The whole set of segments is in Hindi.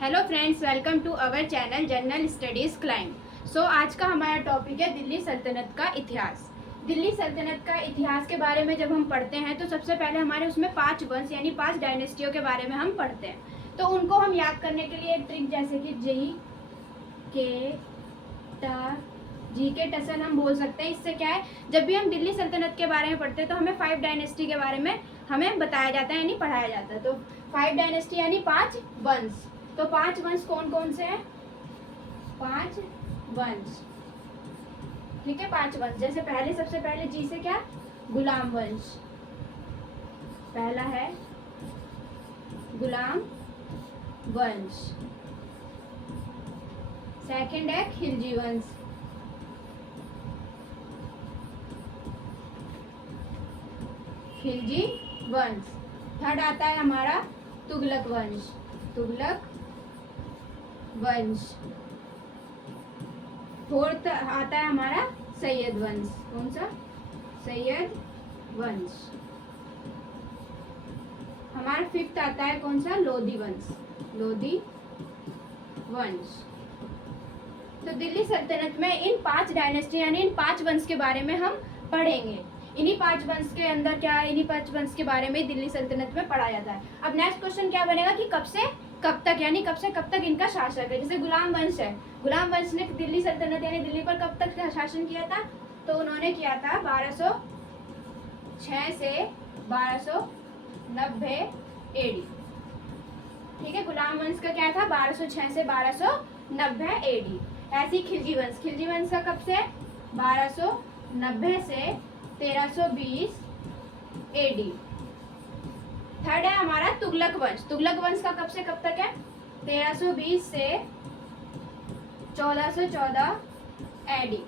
Hello friends, welcome to our channel general studies claim. So आज का हमारा टॉपिक है दिल्ली सल्तनत का इतिहास। दिल्ली सल्तनत का इतिहास के बारे में जब हम पढ़ते हैं तो सबसे पहले हमारे उसमें 5 वंश यानी 5 डायनेस्टियों के बारे में हम पढ़ते हैं। तो उनको हम याद करने के लिए एक ट्रिक जैसे कि जी के टसल हम बोल सकते हैं। इससे क्या है, जब भी हम दिल्ली सल्तनत के बारे में पढ़ते हैं तो हमें 5 डायनेस्टी के बारे में हमें बताया जाता है यानी पढ़ाया जाता है। तो 5 डायनेस्टी यानी 5 वंश। तो 5 वंश कौन कौन से हैं? 5 वंश, ठीक है। 5 वंश, जैसे पहले सबसे पहले जी से क्या, गुलाम वंश। पहला है गुलाम वंश। सेकंड है खिलजी वंश। खिलजी वंश। थर्ड आता है हमारा तुगलक वंश। तुगलक वंश। फोर्थ आता है हमारा सैयद वंश। कौन सा? सैयद वंश। हमारा फिफ्थ आता है कौन सा? लोधी वंश। लोधी वंश। तो दिल्ली सल्तनत में इन 5 डायनेस्टी यानी इन 5 वंश के बारे में हम पढ़ेंगे। इन्हीं 5 वंश के अंदर क्या है, इन्हीं 5 वंश के बारे में दिल्ली सल्तनत में पढ़ा जाता है। अब नेक्स्ट क्वेश्चन क्या बनेगा कि कब से कब तक यानी कब से कब तक इनका शासक है। जैसे गुलाम वंश है, गुलाम वंश ने दिल्ली सल्तनत यानी दिल्ली पर कब तक शासन किया था? तो उन्होंने किया था 1206 से 1290 एडी। ठीक है, गुलाम वंश का क्या था? 1206 से 1290 एडी। ऐसी खिलजी वंश, खिलजी वंश का कब से? 1290 से 1320 एडी। थर्ड है हमारा तुगलक वंश। तुगलक वंश का कब से कब तक है? 1320 से 1414 एडी।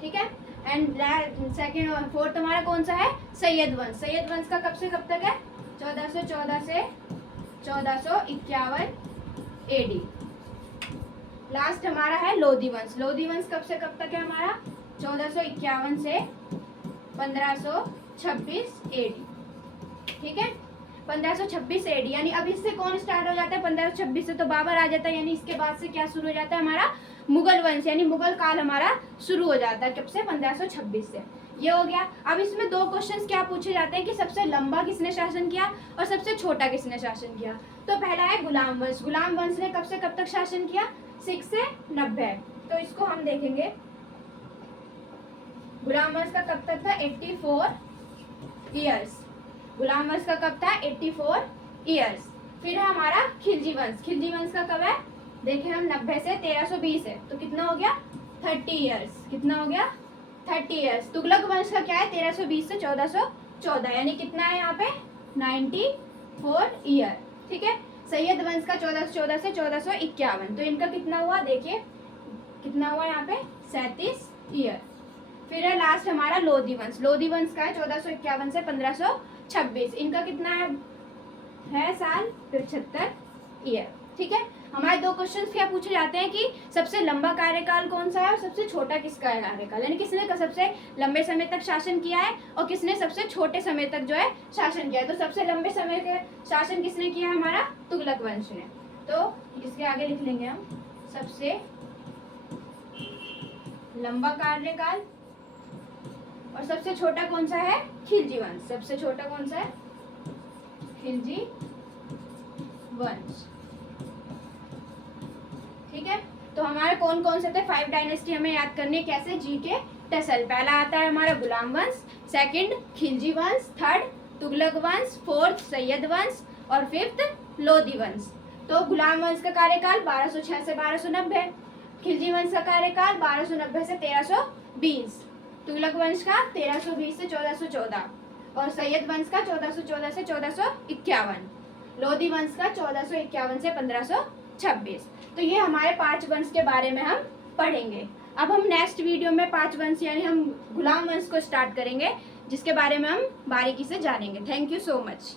ठीक है। एंड सेकंड और फोर्थ हमारा कौन सा है? सैयद वंश। सैयद वंश का कब से कब तक है? 1414 से 1451 एडी। लास्ट हमारा है लोधी वंश। लोधी वंश कब से कब तक है हमारा? 1451 से 1526 एडी। ठीक है, 1526 एडी। यानी अब इससे कौन स्टार्ट हो जाता है? 1526 से तो बाबर आ जाता है, यानी इसके बाद से क्या शुरू हो जाता है? हमारा मुगल वंश यानी मुगल काल हमारा शुरू हो जाता है। कब से? 1526 से। ये हो गया। अब इसमें 2 क्वेश्चंस क्या पूछे जाते हैं कि सबसे लंबा किसने शासन किया और सबसे छोटा किसने शासन किया। तो पहला है गुलाम वंश। गुलाम वंश ने कब से कब तक शासन किया? 6 से 90। तो इसको हम देखेंगे। गुलाम वंश का कब तक था? 84 ईयर्स। गुलाम वंश का कब था? 84 ईयर्स। फिर है हमारा खिलजी वंश। खिलजी वंश का कब है? देखें हम, 90 से 1320 है तो कितना हो गया? 30 ईयर्स। कितना हो गया? 30 ईयर्स। तुगलक वंश का क्या है? 1320 से 1414 यानी कितना है यहाँ पे? 94 ईयर। ठीक है। सैयद वंश का 1414 से 1451। तो इनका कितना हुआ? देखिए कितना हुआ यहाँ पे? 37 ईयर। फिर है लास्ट हमारा लोधी वंश। लोधी वंश का है 1451 से 1526। इनका कितना है साल? 75 ईयर। ठीक है। हमारे 2 क्वेश्चंस क्या पूछे जाते हैं कि सबसे लंबा कार्यकाल कौन सा है और सबसे छोटा किसका है कार्यकाल, यानी किसने सबसे लंबे समय तक शासन किया है और किसने सबसे छोटे समय तक जो है शासन किया है। तो सबसे लंबे समय के शासन किसने किया है? हमारा तुगलक वंश ने। तो इसके आगे लिख लेंगे हम सबसे लंबा कार्यकाल। और सबसे छोटा कौन सा है? खिलजी वंश। सबसे छोटा कौन सा है? खिलजी वंश। ठीक है। तो हमारे कौन कौन से थे 5 डायनेस्टी हमें याद करने कैसे? जी के टसल। पहला आता है हमारा गुलाम वंश, सेकंड खिलजी वंश, थर्ड तुगलक वंश, फोर्थ सैयद वंश और फिफ्थ लोधी वंश। तो गुलाम वंश का कार्यकाल 1206 से 1290, खिलजी वंश का कार्यकाल 1290 से 1320, तुगलक वंश का 1320 से 1414 और सैयद वंश का 1414 से 1451, लोधी वंश का 1451 से 1526। तो ये हमारे 5 वंश के बारे में हम पढ़ेंगे। अब हम नेक्स्ट वीडियो में 5 वंश यानी हम गुलाम वंश को स्टार्ट करेंगे, जिसके बारे में हम बारीकी से जानेंगे। Thank you so much.